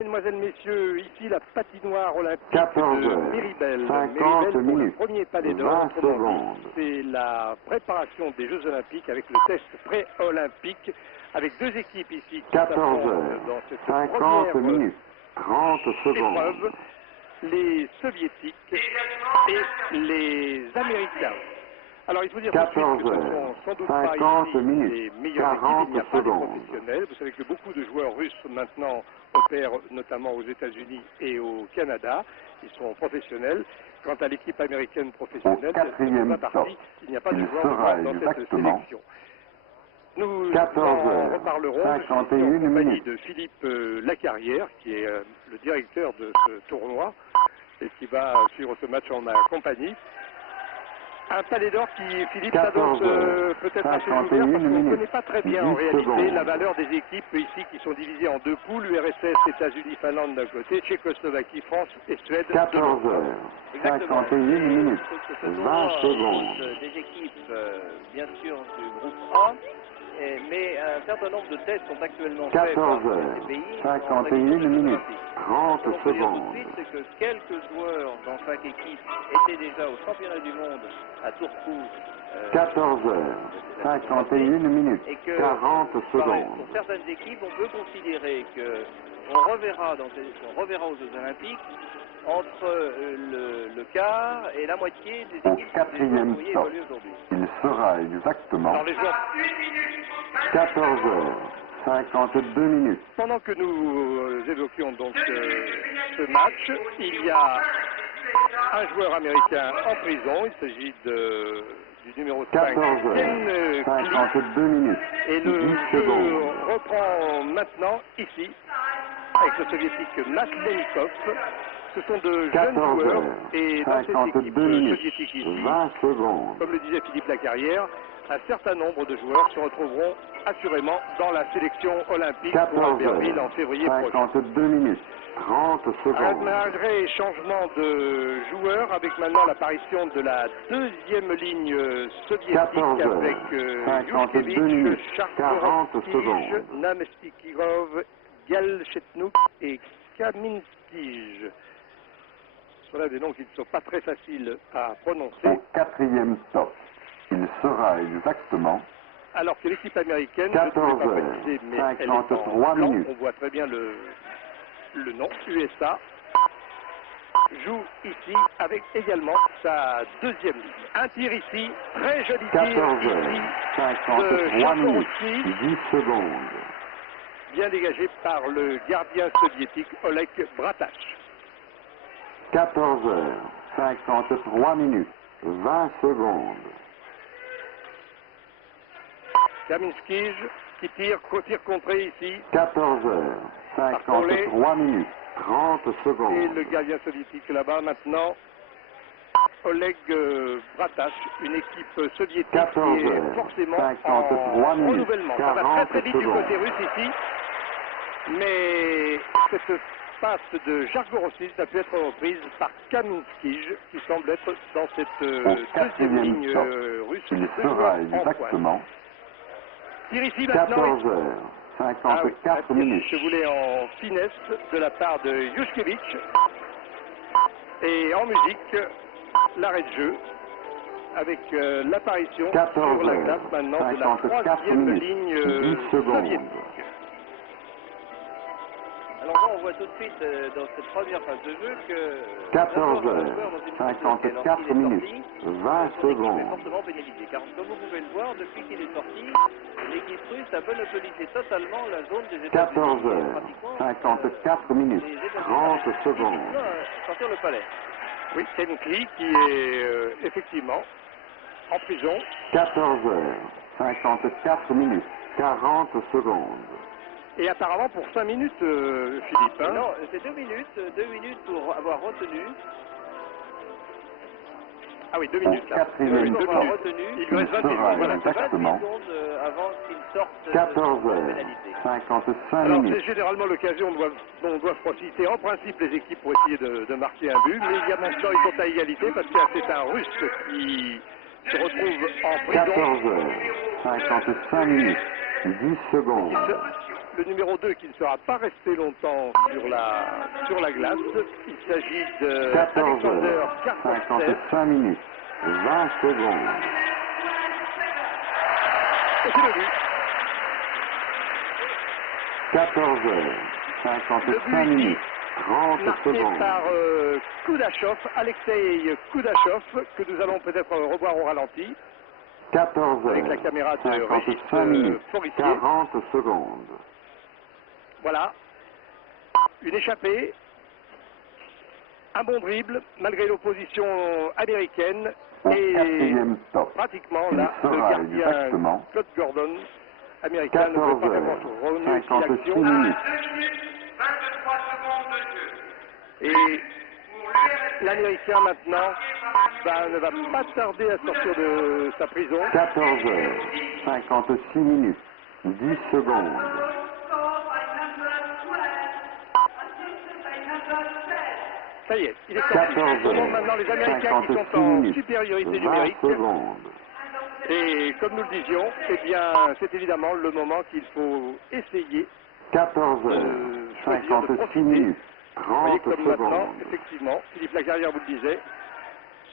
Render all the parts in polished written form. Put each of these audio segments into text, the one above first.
Mesdemoiselles, Messieurs, ici la patinoire olympique 14 de heures, Méribel. 50 Méribel pour le minutes, premier palais 20 d'or. secondes. C'est la préparation des Jeux Olympiques avec le test pré-olympique, avec deux équipes ici qui 14 s'affrontent heures, dans cette 50 première minutes, 30 secondes. épreuve, les Soviétiques et les Américains. Alors il faut dire tout de suite 14 que ce heures, sont sans doute pas 50 ici minutes, les meilleures équipes, 40 il n'y a pas de secondes. professionnels. Vous savez que beaucoup de joueurs russes maintenant opèrent notamment aux États-Unis et au Canada. Ils sont professionnels. Quant à l'équipe américaine professionnelle, Au quatrième c'est pas partie. Il n'y a pas de il joueurs sera dans cette exactement sélection. Nous 14 en heures, reparlerons. Je suis ici 51 en compagnie minutes. de Philippe Lacarrière, qui est le directeur de ce tournoi et qui va suivre ce match en ma compagnie. Un palais d'or qui, Philippe, s'annonce peut-être assez ouvert parce qu'on ne connaît pas très bien en réalité la valeur des équipes ici qui sont divisées en deux poules, URSS, États-Unis, Finlande d'un côté, Tchécoslovaquie, France et Suède de 14 l'autre. heures, 51 minutes, 20 secondes. Des équipes, bien sûr, du groupe A, mais un certain nombre de tests sont actuellement faits par 14 heures, ces pays. 51 minutes, 30 Ce qu'on peut dire tout de secondes. suite, c'est que quelques joueurs dans chaque équipe étaient déjà au championnat du monde à Turku. 14 heures, 51 minutes, Et que, 40 pareil, secondes. pour certaines équipes, on peut considérer qu'on reverra, on reverra aux Jeux Olympiques entre le quart et la moitié des Au équipes quatrième qui stop, évoluent aujourd'hui. il sera exactement Alors les joueurs, 14 heures, 52 minutes. pendant que nous évoquions donc ce match, il y a un joueur américain en prison. Il s'agit du numéro 5, 14 heures, Ken 52 minutes, Et 10 le jeu secondes. reprend maintenant ici avec le soviétique Maslenikov. Ce sont de jeunes 14 joueurs heures, et dans cette équipe 52 minutes, soviétique ici, 20 secondes. comme le disait Philippe Lacarrière, un certain nombre de joueurs se retrouveront assurément dans la sélection olympique pour 14 Albertville en heures, février prochain. 52 minutes, 30 secondes. Malgré changement de joueurs, avec maintenant l'apparition de la deuxième ligne soviétique 14 heures, avec 52 Yushkevich, minutes, 40 Chargorovskij, secondes. Namestikirov, Galchetnouk et Kaminskij. Ce sont là des noms qui ne sont pas très faciles à prononcer. Au quatrième stop, il sera exactement Alors que l'équipe américaine, 14 je ne vais pas heures, préciser, mais elle est en 53 blanc, minutes. on voit très bien le nom, USA, joue ici avec également sa deuxième ligne. Un tir ici, très joli tir 14 heures, ici, 53 minutes, Chargorovskij, 10 secondes. bien dégagé par le gardien soviétique Oleg Bratach. 14 heures, 53 minutes, 20 secondes. Kaminskij qui tire contré ici, 14 heures, 53 minutes, 30 et secondes. le gardien soviétique là-bas maintenant, Oleg Bratach, une équipe soviétique 14 qui est heures, forcément 53 en minutes, renouvellement. Ça va très 40 très vite du côté secondes. russe ici, mais cette passe de Jargorovskij n'a pu être reprise par Kaminskij qui semble être dans cette Au deuxième quatrième ligne stop, russe. il Deux sera joueurs en pointe. exactement Tire ici maintenant. 14 heures, Ah oui, 54 un tir, minutes. si vous voulez, en finesse de la part de Yushkevich. Et en musique, l'arrêt de jeu avec l'apparition 14 sur la heures, glace maintenant de la 54 troisième minutes, ligne 10 secondes. soviétique. Alors là, on voit tout de suite dans cette première phase de jeu que 14 d'abord, un heures, joueur dans une équipe 54 lorsqu'il est minutes, sorti, 20 son équipe est secondes. fortement pénalisée. Car comme vous pouvez le voir, depuis qu'il est sorti, l'équipe russe a monopolisé totalement la zone des États-Unis. 14 Et heures, pratiquement, 54 minutes, les États-Unis 30 arrivent secondes. difficilement à sortir le palais. Oui, Ken Klee qui est effectivement en prison. 14 heures, 54 minutes, 40 secondes. Et apparemment pour 5 minutes, Philippe. Hein. Non, c'est 2 minutes pour avoir retenu. Ah oui, 2 Au minutes là. quatrième Deux Pour avoir minutes. retenu. Il lui reste 28 sera secondes. Voilà. 28 exactement secondes avant qu'il sorte de 14 cette heures, pénalité. 55 Alors c'est minutes. généralement l'occasion dont doivent profiter en principe les équipes pour essayer de marquer un but, mais il y a maintenant ils sont à égalité parce que c'est un Russe qui se retrouve en prison. 14 heures, 55 minutes, 10 secondes. le numéro 2 qui ne sera pas resté longtemps sur la glace. Il s'agit de 14 Alexander heures, Karpovtsev. 55 minutes, 20 secondes. Et c'est le but. 14 heures, Le 55 but ici, minutes, 30 marqué secondes. par Kudashov, Alexei Kudashov, que nous allons peut-être revoir au ralenti. 14 heures, Avec la caméra de Régis 55 minutes, Forissier. 40 secondes. Voilà. Une échappée. Un bon dribble, malgré l'opposition américaine. Au Et quatrième stop, pratiquement, il là, le sera gardien exactement Scott Gordon, américain, ne pouvait 14 pas faire heures, grand-chose. Revenu ici 56 l'action. minutes. Et l'Américain maintenant ne va pas tarder à sortir de sa prison. 14 heures, 56 minutes, 10 secondes. Ça y est, il est sorti. 14 On montre heures, maintenant les Américains qui 56 sont en minutes, supériorité 20 numérique. secondes. Et comme nous le disions, eh bien, c'est évidemment le moment qu'il faut essayer 14 heures, choisir de 56 profiter. minutes, Vous voyez 30 comme maintenant, secondes. effectivement, Philippe Lacarrière vous le disait,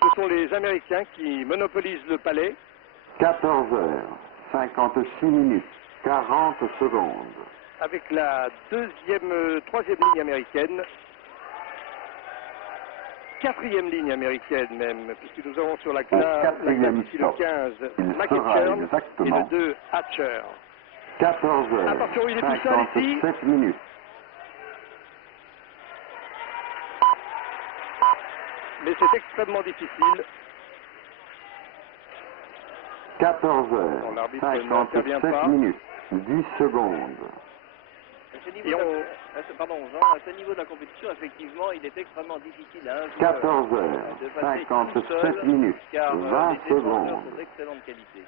ce sont les Américains qui monopolisent le palais. 14 heures, 56 minutes, 40 secondes. Avec la troisième ligne américaine, quatrième ligne américaine même, puisque nous avons sur la glace quatrième ici le stop. 15, Il McEachern sera et le exactement 2, Hatcher. 14 heures, Attention, il est tout seul ici. 57 minutes. Mais c'est extrêmement difficile. 14 Bon, heures, l'arbitre n'intervient 57 pas. minutes, 10 secondes. À ce niveau Et de la- on- à ce- pardon, Jean, à ce niveau de la compétition, effectivement, il est extrêmement difficile à un joueur 14 de heures, passer tout 57 seul, minutes, car 20 les défenseurs secondes. sont d'excellente qualité.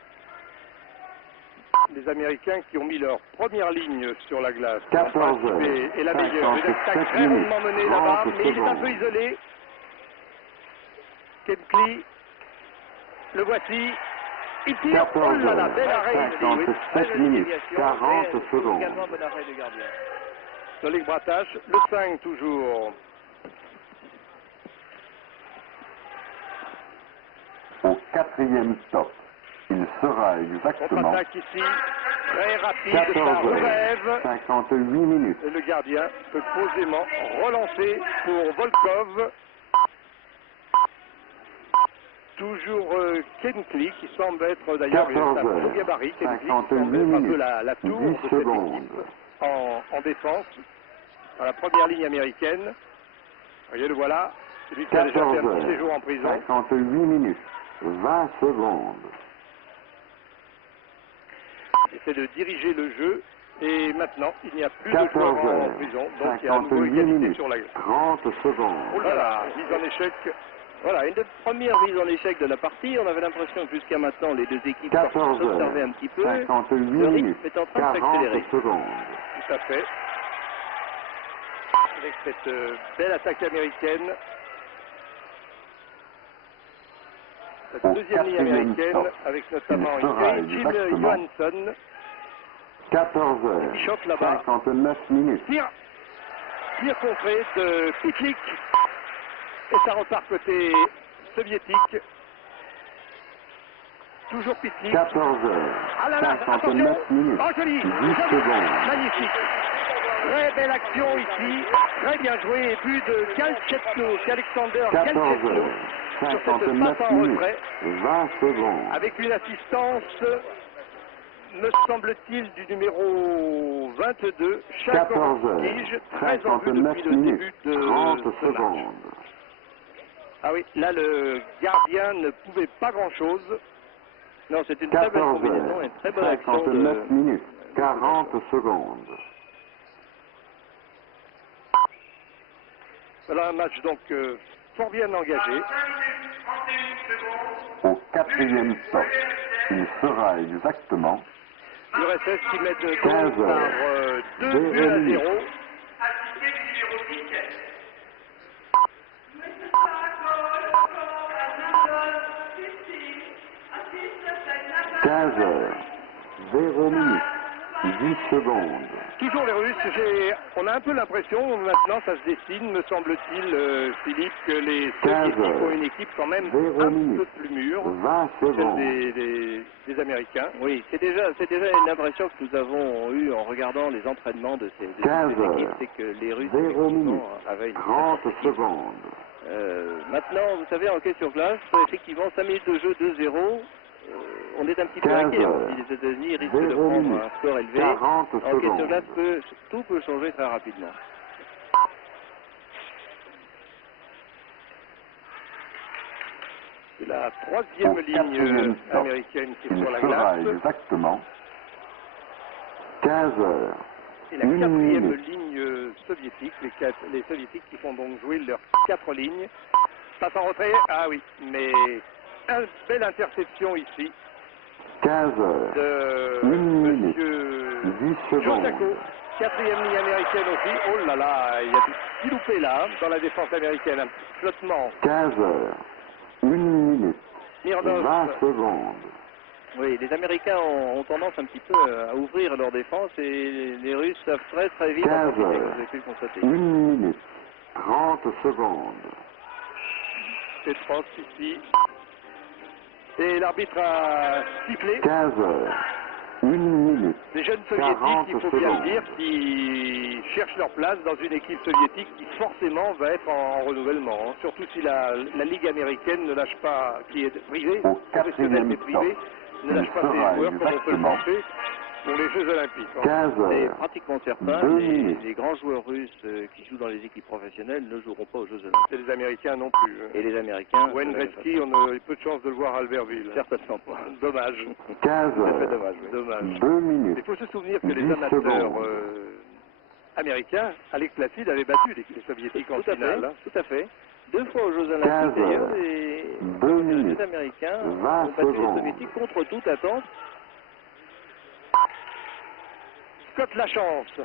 Les Américains qui ont mis leur première ligne sur la glace. 14 heures, Et la meilleure. Une attaque 57 très minutes, rondement menée là-bas, 30 mais il est un peu secondes. isolé. Kenkly, le voici. Il tire. 14 Oh là là, heures, bel arrêt ici, oui. 57 minutes, 40 secondes. Également un bon arrêt de gardien. Nolik Bratache, le 5 toujours. Au quatrième stop, il sera exactement Contre-attaque ici, très rapide, 14 ça heures, relève. 58 minutes. Et le gardien peut posément relancer pour Volkov. Toujours Kenkly qui semble être d'ailleurs 14 un beau heures, gabarit. Kenkly qui 58 semble être un peu minutes, la tour 10 de cette secondes. équipe en défense. Dans la première ligne américaine. Voyez le voilà. Celui qui a déjà 14 fait un petit heures, séjour en prison. 58 minutes, 20 secondes. Essaie de diriger le jeu. Et maintenant, il n'y a plus de 14 joueurs en heures, prison. Donc il y a à nouveau 58 égalité minutes, sur la glace. 30 secondes. Oh là là, mise en échec. Voilà, une des premières mises en échec de la partie. On avait l'impression que jusqu'à maintenant, les deux équipes 14 s'observaient heures, un petit peu. 58 Le rythme minutes, est en train de 40 s'accélérer. secondes. Tout à fait. Avec cette belle attaque américaine. Cette Au deuxième ligne quatrième américaine, stop, avec notamment il sera Jim exactement Johansson. 14 heures, Bishop là-bas. 59 minutes. Tir contré de Pitlick. Et ça repart côté soviétique. Toujours Pitlick. 14 heures, Ah là là, attention. 59 minutes, Oh joli, 10 joli. secondes. Magnifique. Très belle action ici. Très bien joué. Et but de Galchetno, Alexander 14 Galchetno. heures, Sur cette 59 passe en minutes, retrait. 20 secondes. Avec une assistance, me semble-t-il, du numéro 22, 14 heures, Chagorskij, très en vue 59 depuis le minutes, début de 30 ce match. secondes. Ah oui, là le gardien ne pouvait pas grand-chose. Non, c'est une très belle 14 combinaison heures, et une très bonne action de... 59 minutes, 40 secondes. Voilà un match donc fort bien engagé. Au quatrième stop, il sera exactement L'URSS qui met 15 par heures, 2 0 buts à minutes. 0. heures, 0 minutes, 10 secondes. Toujours les Russes. On a un peu l'impression, maintenant ça se dessine, me semble-t-il, Philippe, que les Soviétiques ont une équipe quand même un peu plus mûre 20 que secondes. celle des Américains. Oui, c'est déjà une impression que nous avons eue en regardant les entraînements de ces équipes, c'est que les Russes 0 effectivement minutes, avaient une 30 très forte équipe. secondes. Maintenant, vous savez, en hockey sur glace, effectivement, 5 minutes de jeu 2-0, on est un petit peu 15 inquiet. heures, Si les États-Unis risquent 0 de prendre minutes, un score élevé, 40 en hockey sur glace, secondes. tout peut changer très rapidement. C'est la Au troisième ligne quatrième stop, américaine qui est il sur la sera glace. exactement 15 heures, Et la 1 quatrième minute. ligne soviétique, les soviétiques qui font donc jouer leurs 4 lignes. Passe en retrait, ah oui, mais une belle interception ici 15 heures, de 1 minute, monsieur 10 secondes. Josako, quatrième ligne américaine aussi. Oh là là, il y a du petit loupé là hein, dans la défense américaine. Un flottement. 15 heures, 1 minute, Mirdov, 20 secondes. Oui, les Américains ont tendance un petit peu à ouvrir leur défense et les Russes savent très très vite en 15 profiter, comme heures, vous avez pu le constater. 1 minute, 30 secondes. c'est Trost ici. Et l'arbitre a sifflé. 15 heures, 1 minute, Des jeunes 40 soviétiques, il faut bien le secondes. dire, qui cherchent leur place dans une équipe soviétique qui forcément va être en renouvellement. Hein. Surtout si la Ligue américaine ne lâche pas, qui est privée, Au professionnelle mais quatrième privée, ne lâche pas ses sera joueurs comme on peut le exactement penser pour les Jeux Olympiques. Hein. 15 C'est heures, pratiquement certain, 2 minutes. les grands joueurs russes qui jouent dans les équipes professionnelles ne joueront pas aux Jeux Olympiques. Et les Américains non plus. Hein. Et les Américains... Wayne Gretzky, on a peu de chance de le voir à Albertville. Certainement pas. Dommage. 15 C'est très heures, dommage, oui. Dommage. 2 Il minutes, faut se souvenir que les 10 amateurs secondes. américains, Alex Placide, avaient battu les Soviétiques en Tout à finale. fait, hein. tout à fait. 2 fois aux Jeux 15 Olympiques d'ailleurs, heures, et 2 les minutes, Américains 20 ont battu les secondes. Soviétiques contre toute attente. Scott Lachance,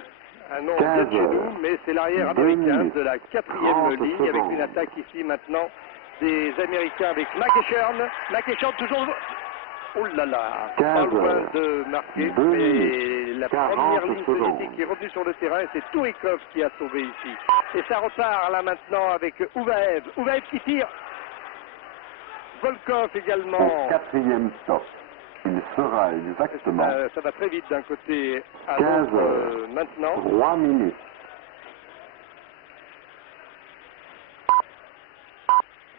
un nom 15 bien de chez heures, nous, mais c'est l'arrière 2 américain minutes, de la 4e 30 ligne avec secondes. une attaque ici maintenant des Américains avec McEachern. McEachern toujours... Oh là là, 15 pas loin heures, de marquer, 2 mais minutes, la 40 première ligne secondes. soviétique qui est revenue sur le terrain, c'est Tourikov qui a sauvé ici. Et ça repart là maintenant avec Ouvaev. Ouvaev qui tire. Volkov également. Au quatrième stop, il sera exactement Ça va très vite d'un côté à 15 l'autre heures, maintenant. 3 minutes.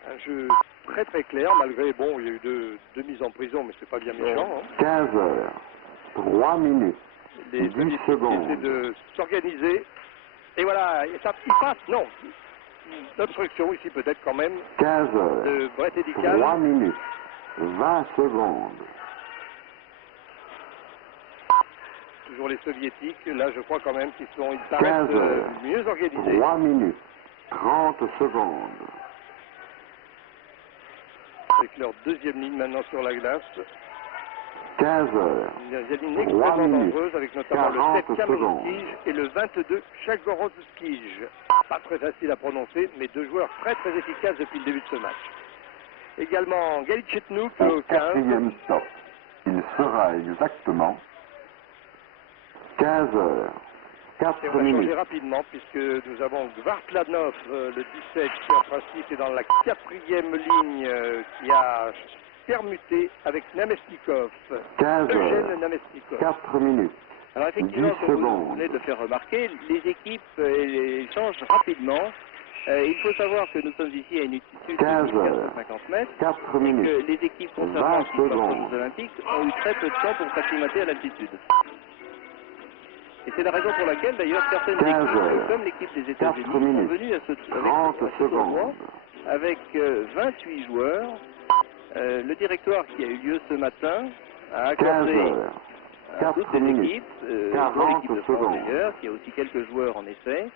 Un jeu très très clair, malgré, bon, il y a eu deux mises en prison, mais c'est pas bien méchant. Hein. 15 heures, 3 minutes, Les 10 Soviétiques secondes. essaient de s'organiser. Et voilà, et ça, il passe, non. L'obstruction ici peut-être quand même 15 heures, de Brett Edikan. 3 minutes, 20 secondes. Toujours les Soviétiques, là je crois quand même qu'ils sont, ils 15 paraissent heures, mieux organisés. 3 minutes, 30 secondes. Avec leur deuxième ligne maintenant sur la glace. 15 heures, Il y a une ligne 3 extrêmement minutes, dangereuse avec notamment le 40 7 secondes. Kaminskij et le 22 Chagorodskij. Pas très facile à prononcer, mais deux joueurs très très efficaces depuis le début de ce match. Également Galichetnouk Au au 15. quatrième stop, il sera exactement 15 heures, Et 4 on va changer minutes. rapidement puisque nous avons Gvartlanov, le 17, qui en principe est dans la 4e ligne, qui a permuté avec Namestnikov. 15 heures, Eugène Namestnikov. 4 minutes. Alors effectivement, 10 comme vous secondes. venez de le faire remarquer, les équipes elles changent rapidement. Il faut savoir que nous sommes ici à une altitude 15 de heures, 1450 mètres. 4 Et minutes, que les équipes 20 concernant qui partent aux secondes. Jeux Olympiques ont eu très peu de temps pour s'acclimater à l'altitude. Et c'est la raison pour laquelle d'ailleurs certaines 15 équipes, heures, comme l'équipe des 4 États-Unis, sont minutes, venues à ce, 30 avec, à ce tournoi secondes. avec 28 joueurs. Le directoire qui a eu lieu ce matin a 15 accordé heures, à 4 toutes les minutes, équipes, dont 40 l'équipe de France secondes. d'ailleurs, qui a aussi quelques joueurs en essai,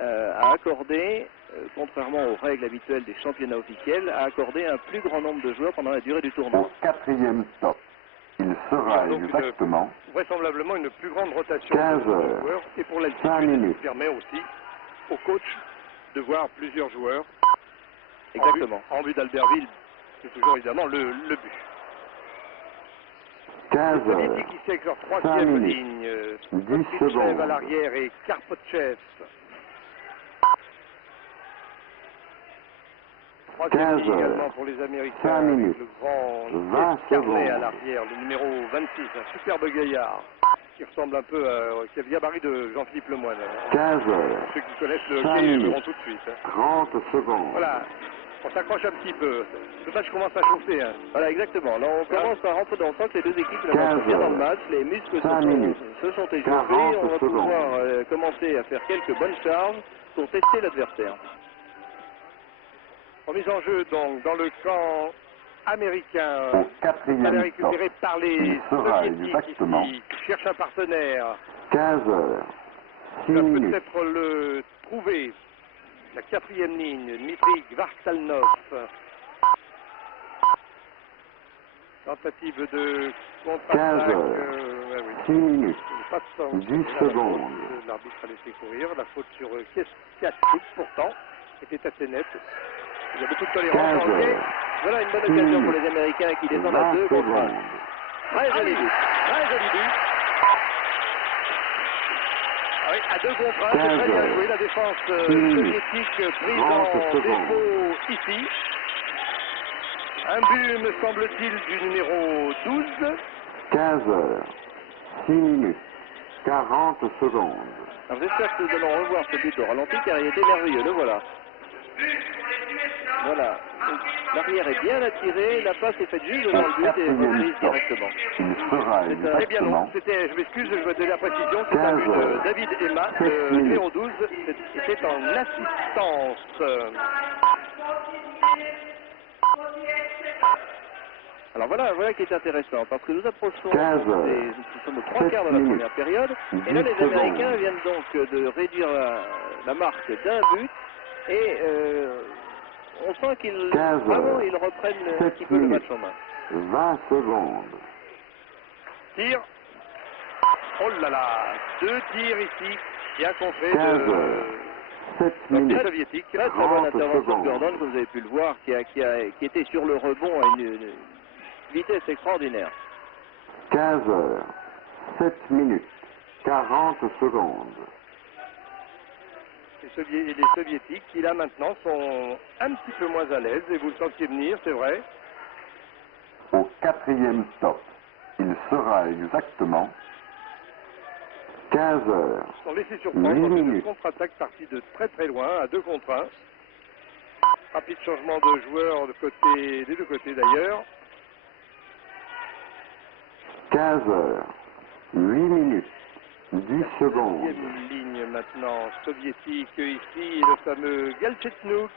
a accordé, contrairement aux règles habituelles des championnats officiels, a accordé un plus grand nombre de joueurs pendant la durée du Au tournoi. quatrième stop, il sera Donc exactement vraisemblablement une plus grande rotation 15 de heures, joueurs. Et pour 5 l'altitude, minutes. ça permet aussi au coach de voir plusieurs joueurs. Exactement. En vue d'Albertville, c'est toujours évidemment le but. 15 Les heures, soviétiques ici avec leur 5 troisième minutes, ligne. 10 Kotitchev secondes. à l'arrière et Karpotchev. Troisième 15 ligne heures, également pour les Américains. 5 avec minutes, le grand 20 Keith Carlet à secondes. l'arrière, le numéro 26, un superbe gaillard qui ressemble un peu à, qui a le gabarit de Jean-Philippe Lemoyne. 15 heures, Ceux qui connaissent le 5 hockey minutes. verront tout de suite. 30 secondes. Voilà, on s'accroche un petit peu. Le match commence à chauffer. Hein. Voilà, exactement. Là, on commence à rentrer dans le temps que les deux équipes là, 15 sont bien dans le heures, match. Les muscles 5 minutes, se sont échauffés. 40 On va secondes. pouvoir commencer à faire quelques bonnes charges pour tester l'adversaire. Remise en jeu donc dans le camp américain. Au Elle est 4e récupérée stop, par les il sera soviétiques exactement ici, qui cherchent un partenaire. 15 heures, 6 Il va minutes, peut-être le trouver. La quatrième ligne, Dmitri Gvartalnov. Tentative de 15 contre-attaque. heures, Ouais, oui. 6 minutes, Pas de 10 la secondes. faute. L'arbitre a laissé courir. La faute sur Kiatchouk, pourtant, était assez nette. Il y a beaucoup de tolérance 15 en hockey. heures, Voilà une bonne 6 occasion pour minutes, les Américains qui descendent à 20 2 contre 1. secondes. Très joli but. Très joli but. Ah oui, à 2 contre 1, c'est 15 très bien heures. joué. La défense 6 minutes. soviétique prise 30 en secondes. défaut ici. Un but, me semble-t-il, du numéro 12. 15 heures, 6 minutes, 40 secondes. Alors j'espère que nous allons revoir ce but au ralenti car il était merveilleux. Le voilà. Voilà. L'arrière est bien attiré. La passe est faite juste devant le but et reprise directement. Il sera C'est très bien long. exactement C'était, je m'excuse, je vais donner la précision, c'est un 15 but de heures. David Emma, 7 le minutes. numéro 12, c'était en assistance. Alors voilà qui est intéressant, parce que nous approchons 15 heures. nous sommes aux 3 7 quarts de la minutes. première période, et là 10 les Américains secondes. viennent donc de réduire la marque d'un but, et on sent qu'ils 15 vraiment heures. ils reprennent un 7 petit peu le match minutes. en main. 20 secondes. Tir. Oh là là, 2 tirs ici, bien contrés 15 de heures. 7 des minutes. soviétiques. Très bonne 30 intervention de secondes. Gordon, comme vous avez pu le voir, qui était sur le rebond à une vitesse extraordinaire. 15 heures. 7 minutes. 40 secondes. Les soviétiques qui là maintenant sont un petit peu moins à l'aise, et vous le sentiez venir, c'est vrai. Au 4e stop, il sera exactement 15 heures. Ils sont laissés 8 surprendre dans une minutes. contre-attaque partie de très très loin, à 2 contre 1. Rapide changement de joueurs des deux côtés d'ailleurs. 15 heures. 8 minutes. 10 secondes. Deuxième ligne maintenant soviétique ici, le fameux Galchetnouk,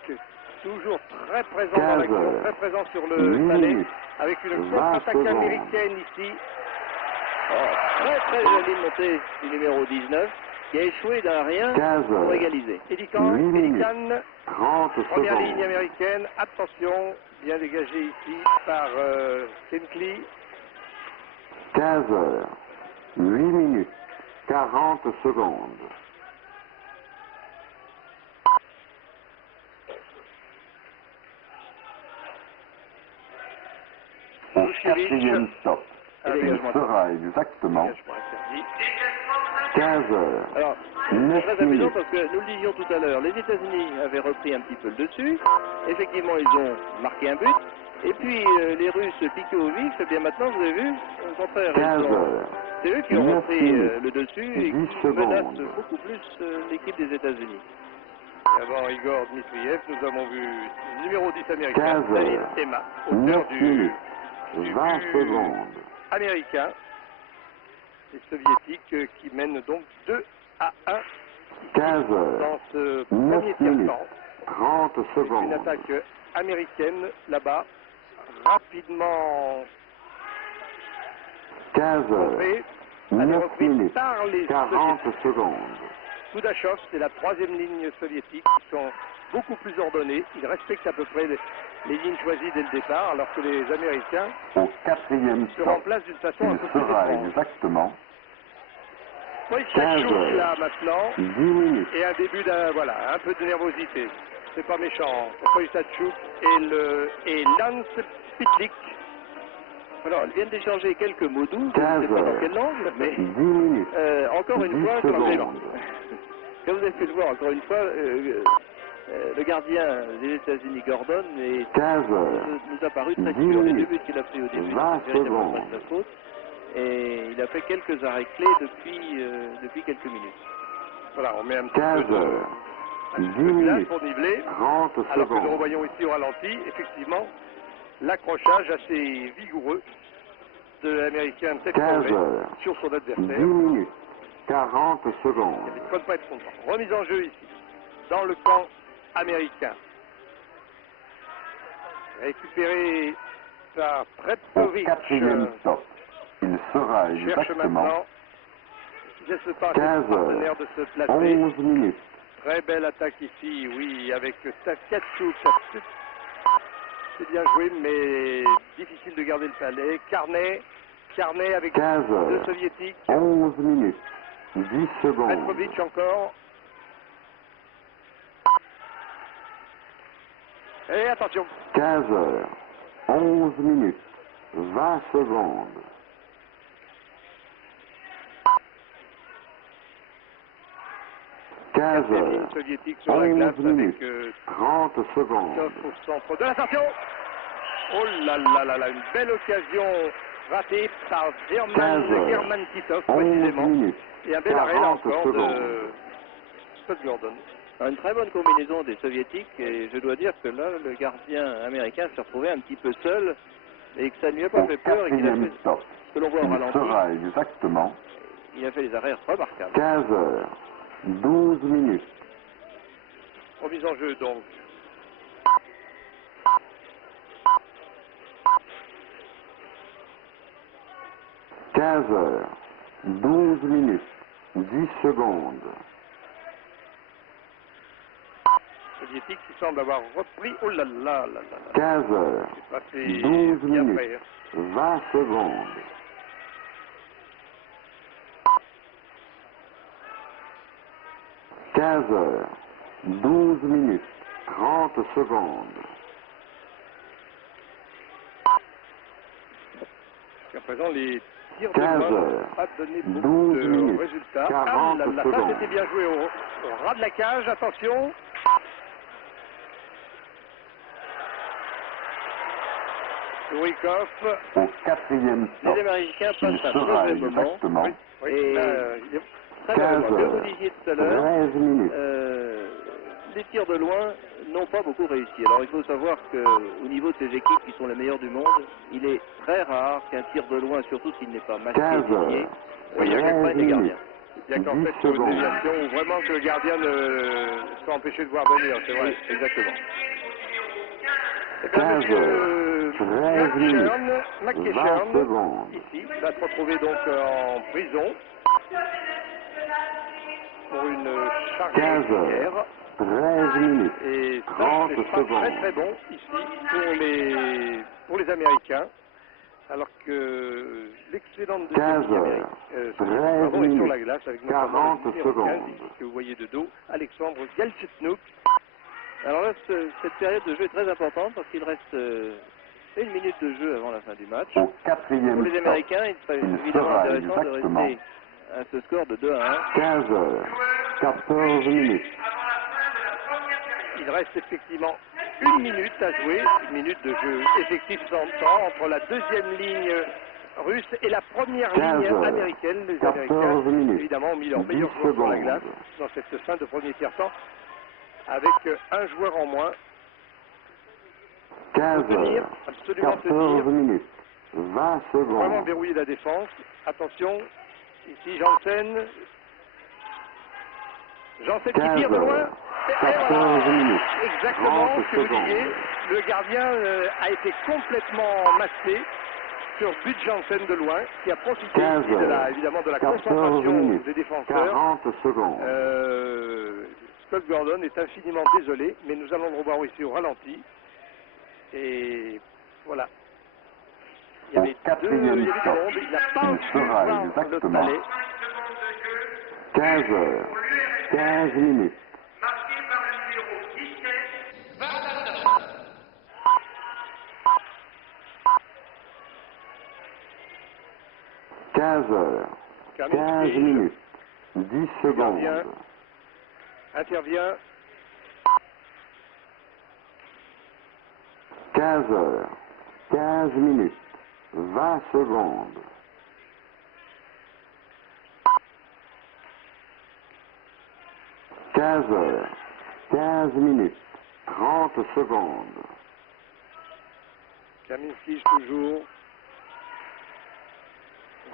toujours très présent dans 15 l'action, heures. très présent sur 8 le palais, minutes. avec une 20 contre-attaque secondes. américaine ici. Oh, très jolie montée du numéro 19, qui a échoué d'un rien 15 pour heures. égaliser. 8 minutes. Pelican, 30 première ligne secondes. américaine, attention, bien dégagé ici par Kenkley. 15 heures. 8 minutes. 40 secondes. Au 4e stop, il sera exactement Dégagement interdit. 15 heures. Alors, c'est 9 très amusant minutes. parce que nous le disions tout à l'heure, les États-Unis avaient repris un petit peu le dessus. Effectivement, ils ont marqué un but. Et puis, les Russes piqués au vif. Et bien maintenant, vous avez vu, au contraire, 15 ils ont- heures. c'est eux qui ont 9 repris minutes. le dessus et 10 qui menacent secondes. beaucoup plus l'équipe des États-Unis. Et avant Igor Dmitriev, nous avons vu le numéro 10 américain, 15 David heures. Emma, auteur 9 du minutes. du 20 but secondes. américain. Les soviétiques qui mènent donc 2-1 15 heures. dans ce 9 premier minutes. tiers-temps. 30 Une secondes. attaque américaine là-bas, rapidement 15 heures. contrée, elle est 9 reprise minutes. par les 40 soviétiques. secondes. Kudashov, c'est la troisième ligne soviétique, qui sont beaucoup plus ordonnés. Ils respectent à peu près les lignes choisies dès le départ, alors que les Américains Au 4e se stop, remplacent d'une façon un il peu plus sera étrange. exactement Oui, 15 Tchatchouk heures. là maintenant, 10 minutes. et un début un peu de nervosité. C'est pas méchant. Tchatchouk et Lance Pitlik. Alors, ils viennent d'échanger quelques mots doux, je 15 ne sais pas dans heures. quelle langue, mais 10 minutes. encore une 10 fois, comme secondes. vous avez pu le voir, encore une fois, le gardien des États-Unis, Gordon, 15 heures. nous a paru très 10 sûr. Les deux minutes. buts qu'il a pris au début, 20 c'est véritablement pas secondes. de sa faute. Et il a fait quelques arrêts clés depuis quelques minutes. Voilà, on met un petit 15 peu de, heures. un 10 petit peu de glace minutes. pour niveler. 30 Alors que nous secondes. revoyons ici au ralenti, effectivement, l'accrochage assez vigoureux de l'Américain Ted 15 Crowley heures. sur son 10 adversaire. minutes. 40 secondes. Il ne peut pas être content. Remise en jeu ici, dans le camp américain. Récupéré par Au Trepkovic. 4e stop, il sera Cherche exactement maintenant, qui laisse pas à 15 ses partenaires de se placer. 11 minutes. Très belle attaque ici, oui, avec Takatsu. C'est bien joué, mais difficile de garder le palais. Carnet avec 15 deux heures. soviétiques. 11 minutes. 10 secondes. Petkovic encore. Et attention, 15 heures. 11 minutes. 20 secondes. 15 les heures. lignes soviétiques sur la 11 glace minutes. avec 30 secondes. Tov au centre de l'attention. Oh là là là là, une belle occasion ratée par 15 heures. German Titov 11 précisément. minutes. Et un bel arrêt là 40 encore de secondes. Scott Gordon. Une très bonne combinaison des soviétiques et je dois dire que là, le gardien américain s'est retrouvé un petit peu seul et que ça ne lui a pas Au fait peur et qu'il a 4e fait stop, ce que l'on voit au il ralenti. sera exactement Il a fait des arrêts remarquables. 15 heures. 12 minutes. Remise en jeu donc. « 15 heures, 12 minutes, 10 secondes. Soviétique qui semble avoir repris. Oh là là là là là. 15 heures, C'est passé 12 bien minutes, près. 20 secondes. 15 heures, 12 minutes, 30 secondes. Jusqu'à présent, les tirs de 15 loin n'ont heures, pas donné 12 beaucoup de minutes, résultats. 40 là là, ça secondes. c'était bien joué au ras de la cage. Attention. Zourikov. Au 4e stop, Les Américains il passent un sera mauvais moment. exactement Oui, oui. Et- Là, il est Très 15 mauvais moment. Comme heures, vous disiez tout à l'heure, 13 minutes. les tirs de loin n'ont pas beaucoup réussi. Alors il faut savoir qu'au niveau de ces équipes qui sont les meilleures du monde, il est très rare qu'un tir de loin, surtout s'il n'est pas masqué, 15 dédié, heures, Oui, il y a 13 prenne les gardiens. minutes. Il n'y a qu'en 10 fait sur une secondes. déviation où vraiment que le gardien ne soit empêché de voir venir, c'est vrai. Oui, exactement. Eh bien, 15 monsieur heures, 13 minutes, 20 McKechern, secondes. ici, va se retrouver donc en prison pour une charge 15 meurtrière. heures, 13 minutes, Et ça, 30 c'est pas secondes. très très bon ici pour les Américains. Alors que l'excellente 15 deuxième ligne heures, pardon, 13 est sur la minutes, glace avec 40 notamment le numéro 15 secondes. ici que vous voyez de dos, Alexandre Galchitnouk. Alors là, cette période de jeu est très importante parce qu'il reste 1 minute de jeu avant la fin du match. Au Pour 4e les stop, Américains, il serait il évidemment sera intéressant de exactement rester à ce score de 2-1. 15 heures, 14 minutes. Il reste effectivement 1 minute à jouer, 1 minute de jeu effectif sans temps entre la deuxième ligne russe et la première 15 ligne heures, américaine. Les 14 Américains, minutes, évidemment, ont mis leur 10 meilleur joueur sur la secondes. glace dans cette fin de premier tiers-temps avec un joueur en moins. 15 Tenir, heures, absolument 14 tenir, minutes, 20 vraiment secondes. verrouiller la défense. Attention, ici Janssen. Janssen qui 15 tire de loin. heures, Et 14 voilà. minutes, Exactement 30 ce que vous secondes. disiez. Le gardien a été complètement masqué sur but Janssen de loin, qui a profité 15 ici évidemment de la 14 concentration minutes, des défenseurs. 40 secondes. Scott Gordon est infiniment désolé, mais nous allons le revoir ici au ralenti. Et voilà. Il y Au avait quatrième du stop, monde, il n'a pas il pu sera voir le exactement palais. 15 heures, 15 minutes. 15 heures, 15 Karminski minutes, 10 secondes. intervient. 15 heures, 15 minutes, 20 secondes. 15 heures, 15 minutes, 30 secondes. Karminski toujours.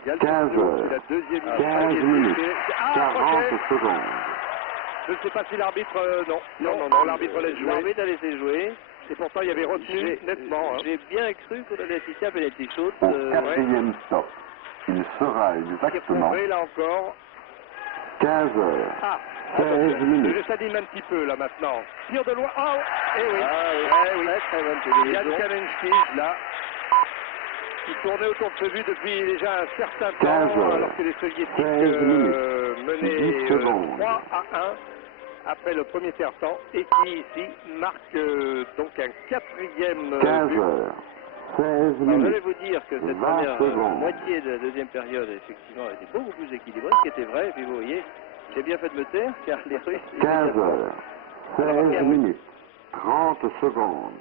15 c'est heures, la deuxième 15 minutes, 40 secondes. Je ne sais pas si l'arbitre... non, l'arbitre laisse jouer. L'arbitre a laissé jouer. Et pourtant, il y avait retenu nettement. Hein. J'ai bien cru qu'on allait assister à penalty shoot. Au quatrième stop, il sera exactement Qui est là encore. 15 heures, Ah, 16 minutes. je s'anime un petit peu là maintenant. Tir de loin. Oh, eh oui. oui. Très bonne Yann télévision. Kamenskij là, qui tournait autour de ce but depuis déjà un certain 15 temps, heures, alors que les Soviétiques 16 minutes, menaient 10 secondes. 3-1 après le premier tiers-temps et qui ici marque donc un quatrième 15 but. heures, 16 Alors, je minutes, vais vous dire que cette 20 première secondes. moitié de la deuxième période, effectivement, était beaucoup plus équilibrée, ce qui était vrai. Et puis vous voyez, j'ai bien fait de me taire, car les Russes... 15 heures, 16 minutes, 30 secondes.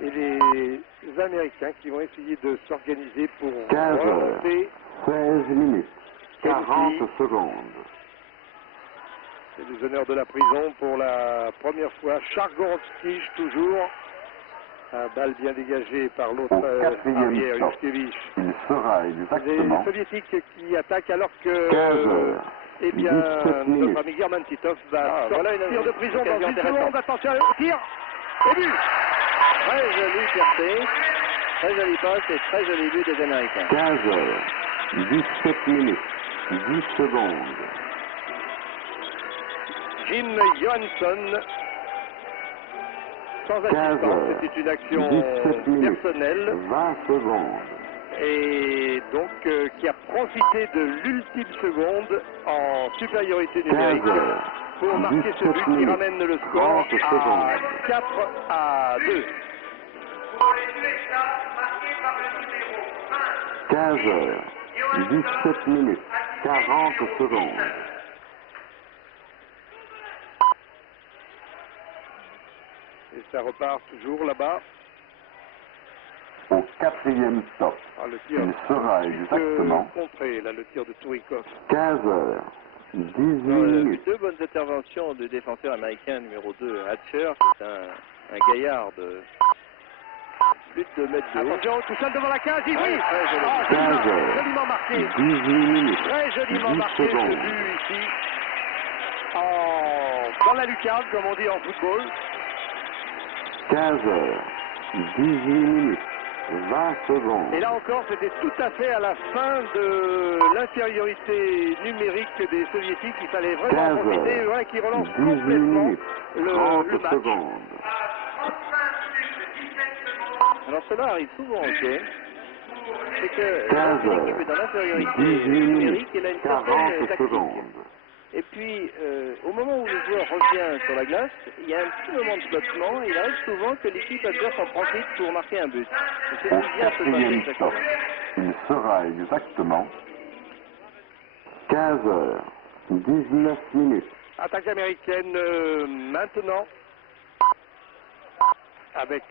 Et les Américains qui vont essayer de s'organiser pour 15 heures, remonter. 16 minutes, 40 secondes. C'est les honneurs de la prison pour la première fois. Chargorovski toujours. Un balle bien dégagée par l'autre Au quatrième arrière, stop, Yushkevich. il sera Les exactement Soviétiques qui attaquent alors que 15 heures, eh bien, 17 minutes. notre ami German Titov va voilà sortir une de prison dans occasion une intéressante. seconde. Attention au tir. Et but. Très jolie fierté, très jolie passe et très joli but des Américains. 15 heures, 17 minutes, 10 secondes. Jim Johansson. Sans 15 assistance, heures, c'était une action 17 minutes, personnelle. 20 secondes. Et donc qui a profité de l'ultime seconde en supériorité 15 numérique heures, pour marquer ce 17 but qui minutes, ramène le score 30 à secondes. 4-2. 15 heures, 17 minutes, 40 secondes. Et ça repart toujours là-bas. Au quatrième stop, Ah, le tir il sera exactement contré, là, le tir de Tourikov. 15 heures, 18 minutes. Deux bonnes interventions du défenseur américain numéro 2, Hatcher, c'est un gaillard de plus de 2 mètres de haut. Attention, tout seul devant la case, oui. très joli. Ah, 15 heures, joliment marqué. 18 minutes, Très joliment 10 marqué ce secondes. but ici. Dans la lucarne, comme on dit en football. 15 heures, 18 minutes, 20 secondes. Et là encore, c'était tout à fait à la fin de l'infériorité numérique des Soviétiques. Il fallait vraiment 15 profiter, heures, ouais, qui relance 18 complètement minutes, 30 le match. secondes. Alors cela arrive souvent, ok. C'est que 15 lorsque heures, l'équipe est dans l'infériorité 18 numérique, minutes, elle a une 40 certaine tactique. secondes. Et puis, au moment où le joueur revient sur la glace, il y a un petit moment de flottement. Il arrive souvent que l'équipe adverse en profite pour marquer un but. Et c'est Au ce qui vient se passer quatrième exactement. stop, il sera exactement 15 heures, 19 minutes. Attaque américaine maintenant. Avec,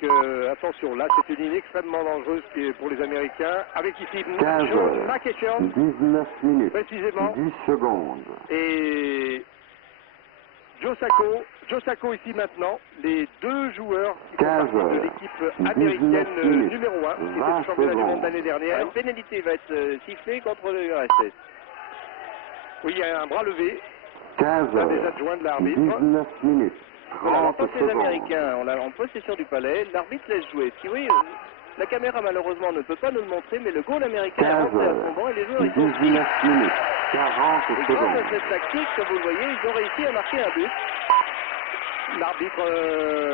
attention, là c'est une ligne extrêmement dangereuse qui est pour les Américains. Avec ici 15 heures, McEachern, 19 minutes, précisément. 10 secondes. Et Joe Sacco ici maintenant. Les deux joueurs qui font 15 partie de heures, l'équipe américaine 19 minutes, numéro 1, qui était 20 le championnat du monde secondes. l'année dernière. Une pénalité va être sifflée contre le URSS. Oui, il y a un bras levé. 15 Un des heures, adjoints de l'arbitre. 19 minutes, Voilà, alors 30 quand les secondes. Américains ont en possession du palais, l'arbitre laisse jouer. Puis oui, la caméra malheureusement ne peut pas nous le montrer, mais le goal américain est 15 rentré à heures, son banc et les joueurs ils sont 19 minutes, 40 Et grâce secondes. à cette tactique, comme vous le voyez, ils ont réussi à marquer un but. L'arbitre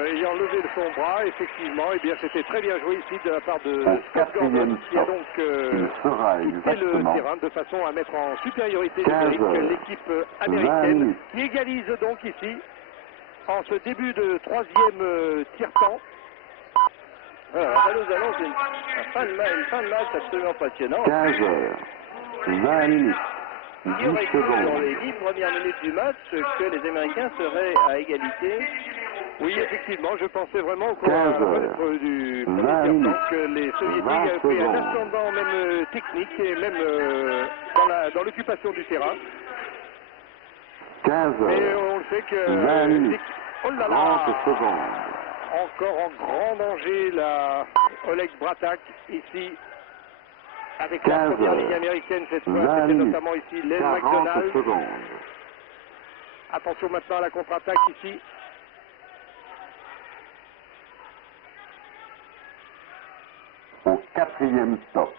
ayant levé son bras, effectivement, eh bien c'était très bien joué ici de la part de Au Scott quatrième Gordon, qui a stop, donc il sera quitté le exactement terrain de façon à mettre en supériorité 15 numérique heures, l'équipe 20 américaine, minutes. qui égalise donc ici, en ce début de troisième tiers-temps, Alors, ça nous annonce une fin de match absolument passionnante. 15 heures, 20 minutes, Qui 10 aurait cru dans secondes. les 10 premières minutes du match que les Américains seraient à égalité? Oui, effectivement, je pensais vraiment qu'au 15 heures, du 20 premier minutes, temps que les Soviétiques 20 avaient pris un secondes. ascendant même technique et même dans l'occupation du terrain. 15 Mais heures, on le sait que 20 minutes, oh là 30 là, secondes. encore en grand danger la Oleg Bratak ici avec la 15 première heures, ligne américaine cette fois, 20 c'était minutes, notamment ici Len 40 McDonald. secondes. Attention maintenant à la contre-attaque ici. Au 4e stop,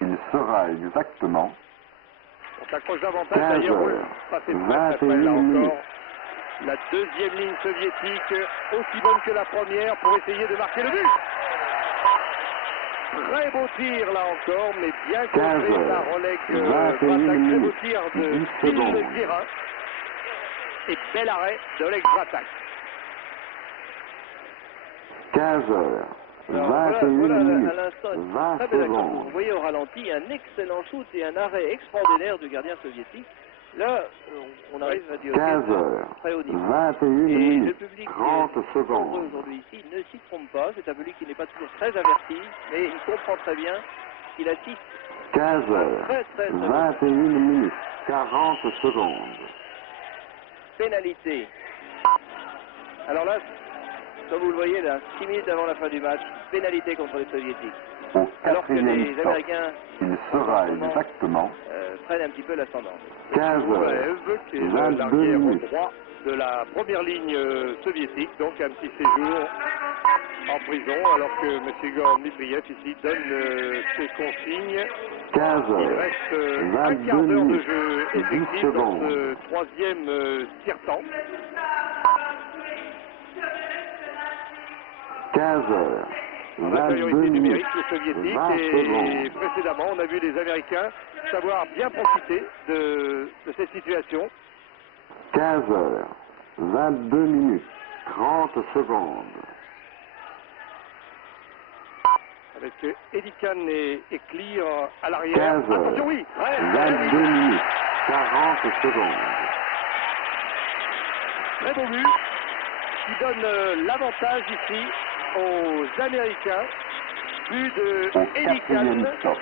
il sera exactement On s'accroche davantage 15 d'ailleurs. heures, Ça c'est très très près 21 là minutes. encore. La deuxième ligne soviétique, aussi bonne que la première pour essayer de marquer le but. Très beau tir là encore, mais bien 15 contré heures, par Oleg 21 Bratak. Très beau minutes, tir de 10 Phil secondes. Guérin. Et bel arrêt d'Oleg Bratak. 15 heures, Alors, 21 voilà minutes, à l'instant une 20 très belle action. secondes. Vous voyez au ralenti un excellent shoot et un arrêt extraordinaire du gardien soviétique. Là, on arrive à du hockey 15 de heures, très haut niveau. 21 Et le minutes, public 30 qui est nombreux secondes. aujourd'hui ici ne s'y trompe pas. C'est un public qui n'est pas toujours très averti, mais il comprend très bien qu'il assiste 15 à heures, très très bon 21 minutes, 40 secondes. pénalité. Alors là, comme vous le voyez là, 6 minutes avant la fin du match, pénalité contre les Soviétiques. Au Alors que 4e les stop, Américains il sera exactement prennent un petit peu l'ascendant. 15 heures, Kouvaev, qui est 22 l'arrière minutes. droit de la première ligne soviétique, donc un petit séjour en prison, alors que M. Igor Dmitriev ici donne ses consignes. 15 Il heures, reste un 22 quart d'heure de minutes, jeu 10 effectif dans secondes. ce troisième tiers-temps. 15 heures, La 22 priorité minutes, numérique des soviétiques 20 et secondes. précédemment on a vu les Américains savoir bien profiter de cette situation. 15 heures, 22 minutes, 30 secondes. Avec Eddie Kahn et Clear à l'arrière. 15 heures, Attention, oui. Ouais, 22 minutes, 40 secondes. très beau but qui donne l'avantage ici aux Américains. But de Au Eddie 4e Kahn, stop,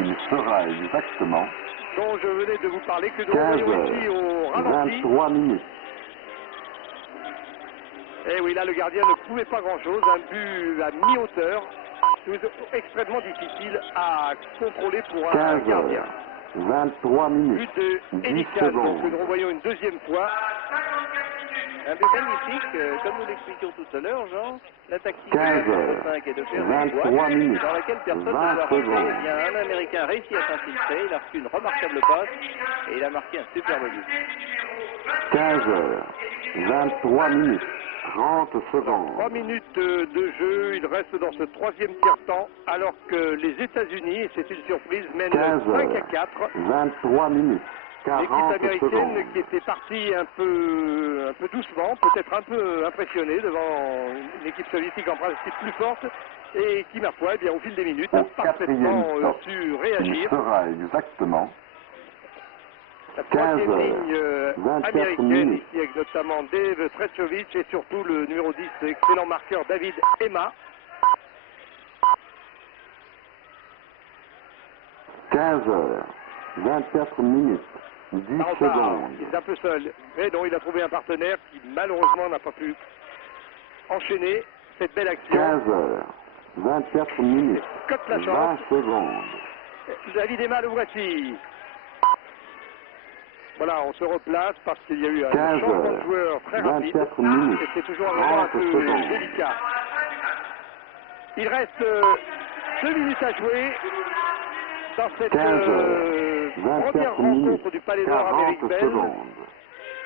il sera exactement dont je venais de vous parler, que nous 15 voyons ici heures, au ralenti. 23 minutes. Et oui, là le gardien ne pouvait pas grand-chose. Un but à mi-hauteur, extrêmement difficile à contrôler pour un 15 gardien. heures, 23 minutes, But de 10 Eddie Kahn, donc secondes. nous revoyons une deuxième fois. Un but magnifique, comme nous l'expliquions tout à l'heure, Jean, la tactique 15 de heures, 5 est de faire une 23 boîte minutes, dans laquelle personne ne 20 doit rentrer. secondes. Eh bien, un Américain réussit à s'infiltrer, il a reçu une remarquable passe et il a marqué un superbe but. 15 heures, 23 minutes, 30 3 secondes. minutes de jeu, il reste dans ce troisième tiers-temps, alors que les États-Unis, et c'est une surprise, mènent 15 5 à heures, 4. 23 minutes, L'équipe 40 américaine secondes. qui était partie un peu doucement, peut-être un peu impressionnée devant une équipe soviétique en principe plus forte, et qui, ma foi, eh bien, au fil des minutes, Au a parfaitement 4e stop, su il réagir. sera exactement La 15 troisième heures, ligne 24 américaine, minutes. ici avec notamment Dave Stretchovich et surtout le numéro 10, excellent marqueur David Emma. 15 heures, 24 minutes, 10 Marotta, secondes. il est un peu seul, mais non, il a trouvé un partenaire qui malheureusement n'a pas pu enchaîner cette belle action. 15 heures, 24 minutes, Scott la 20 chance. secondes. David Emma, le voici. Voilà, on se replace parce qu'il y a eu un 15 changement de heures, joueur très rapide. 24 minutes, Et c'est toujours un moment un 30 peu secondes. délicat. Il reste 2 minutes à jouer dans cette 15 heures, première 24 minutes, rencontre du Palais d'Or 40 Amérique-Belle. secondes.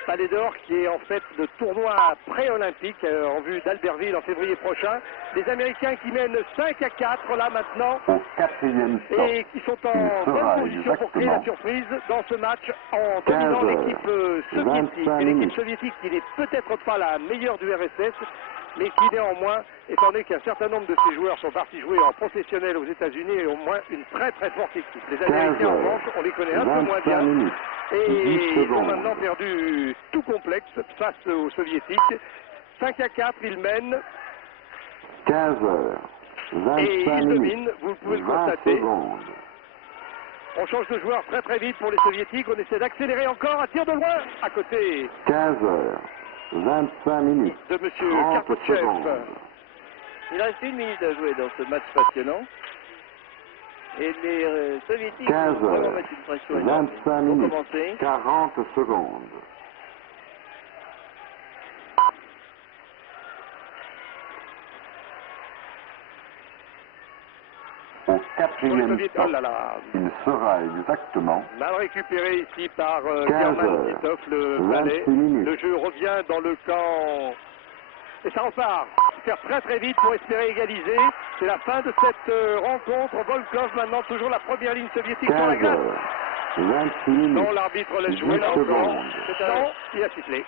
Palais d'Or qui est en fait le tournoi pré-olympique en vue d'Albertville en février prochain. Les Américains qui mènent 5 à 4 là maintenant Au 4e stop, et qui sont en il bonne sera position pour créer la exactement surprise dans ce match en 15 dominant heures, l'équipe soviétique. 25 Et l'équipe minutes. soviétique qui n'est peut-être pas la meilleure du RSS, mais qui néanmoins, étant donné qu'un certain nombre de ces joueurs sont partis jouer en professionnel aux États-Unis, est au moins une très très forte équipe. Les Américains, en revanche, on les connaît un peu moins bien. minutes, Et 10 ils ont secondes. maintenant perdu tout complexe face aux Soviétiques. 5-4, ils mènent 15 heures, et 25 ils minutes, dominent, vous pouvez le 20 constater. secondes. On change de joueur très très vite pour les Soviétiques, on essaie d'accélérer encore, à tir de loin, à côté 15 heures, 25 minutes, de M. 30 Karpotchev. secondes. Il reste 1 minute à jouer dans ce match passionnant. Et les Soviétiques 15 vont vraiment heures, mettre une pression énorme. 25 Ils vont minutes, commencer. 40 secondes. Au Pour les quatrième Soviétiques, stop, oh là là, il sera exactement mal récupéré ici par 15 German heures, Titov, le 26 Valais. minutes. Le jeu revient dans le camp. Et ça repart. Faire très très vite pour espérer égaliser. C'est la fin de cette rencontre. Volkov maintenant toujours la première ligne soviétique sur la 15 glace. heures, 26 minutes, Non, l'arbitre laisse jouer 10 là encore. secondes. Non, il a sifflé.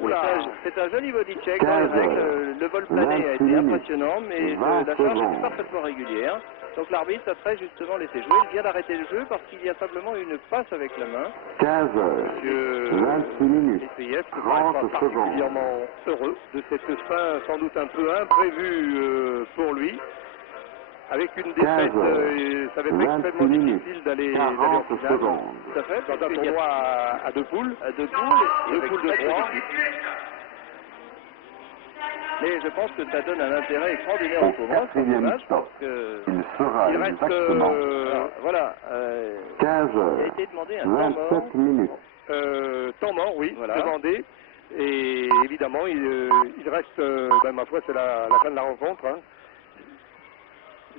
Oula. C'est un joli body check dans les 15 règles. heures, Le vol plané a 26 été minutes, impressionnant, mais 20 la charge secondes. est parfaitement régulière. Donc l'arbitre a très justement laissé jouer. Il vient d'arrêter le jeu parce qu'il y a simplement une passe avec la main. 15 heures, Monsieur 26 minutes, Essayev ne 30 paraît pas secondes. particulièrement heureux de cette fin sans doute un peu imprévue pour lui. Avec une 15 défaite, heures, ça va être extrêmement 26 minutes, difficile d'aller en 40 finale. secondes. Tout à fait. Dans un parce qu'il y a tournoi à deux poules. à deux poules et Deux avec poules de très peu trois. d'équipes. Mais je pense que ça donne un intérêt extraordinaire au Au tournoi, ce quatrième match, stop, parce que il sera Il reste exactement alors, voilà, 15 il a heures, été demandé un temps mort. 27 minutes. temps mort, oui, Voilà. demandé. Et évidemment, il reste, ma foi, c'est la fin de la rencontre. Hein.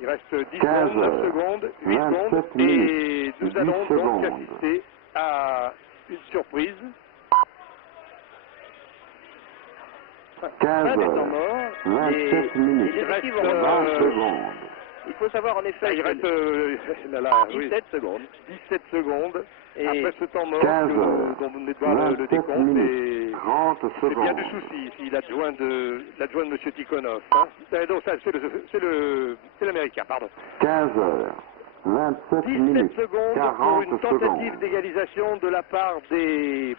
Il reste 10 15 secondes, 9 heures, secondes, 8 secondes. 27 Et minutes, nous 10 allons donc secondes. assister à une surprise. 15 Fin des temps heures, morts. 27 Et minutes, les équipes vont 20 reprendre. secondes. Il faut savoir en effet Il que reste oui, 17 secondes. 17 secondes. Et Après ce temps mort 15 que- heures, dont vous venez de voir le 27 décompte. minutes, Et 30 c'est bien secondes. du souci ici, l'adjoint de M. Tikhonov. Hein. Non, ça, c'est l'Américain, pardon. 15 heures, 27 17 minutes, secondes pour 40 une tentative secondes. d'égalisation de la part des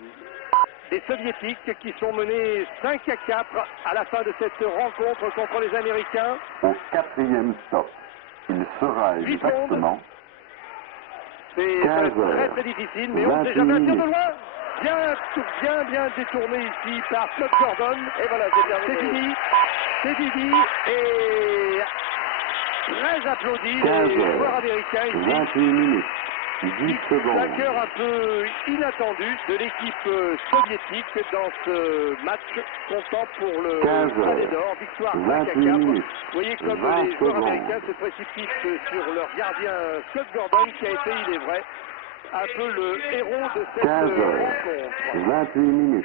Soviétiques qui sont menés 5-4 à la fin de cette rencontre contre les Américains. Au quatrième stop, il sera 8 exactement C'est 15 très heures, très difficile, mais on ne sait 28 jamais un tir de minutes. loin. Bien détourné ici par Scott Gordon. Et voilà, c'est terminé. C'est fini. Et très applaudi 15 les joueurs heures, américains ici. 28 minutes, 10 secondes. Vainqueur un peu inattendu de l'équipe soviétique dans ce match comptant pour le 15 heures, Palais d'Or, victoire 5-4. 28 minutes, Vous voyez comme 20 les joueurs secondes. américains se précipitent sur leur gardien Scott Gordon qui a été, il est vrai, un peu le héros de cette 15 heures, rencontre. 28 minutes.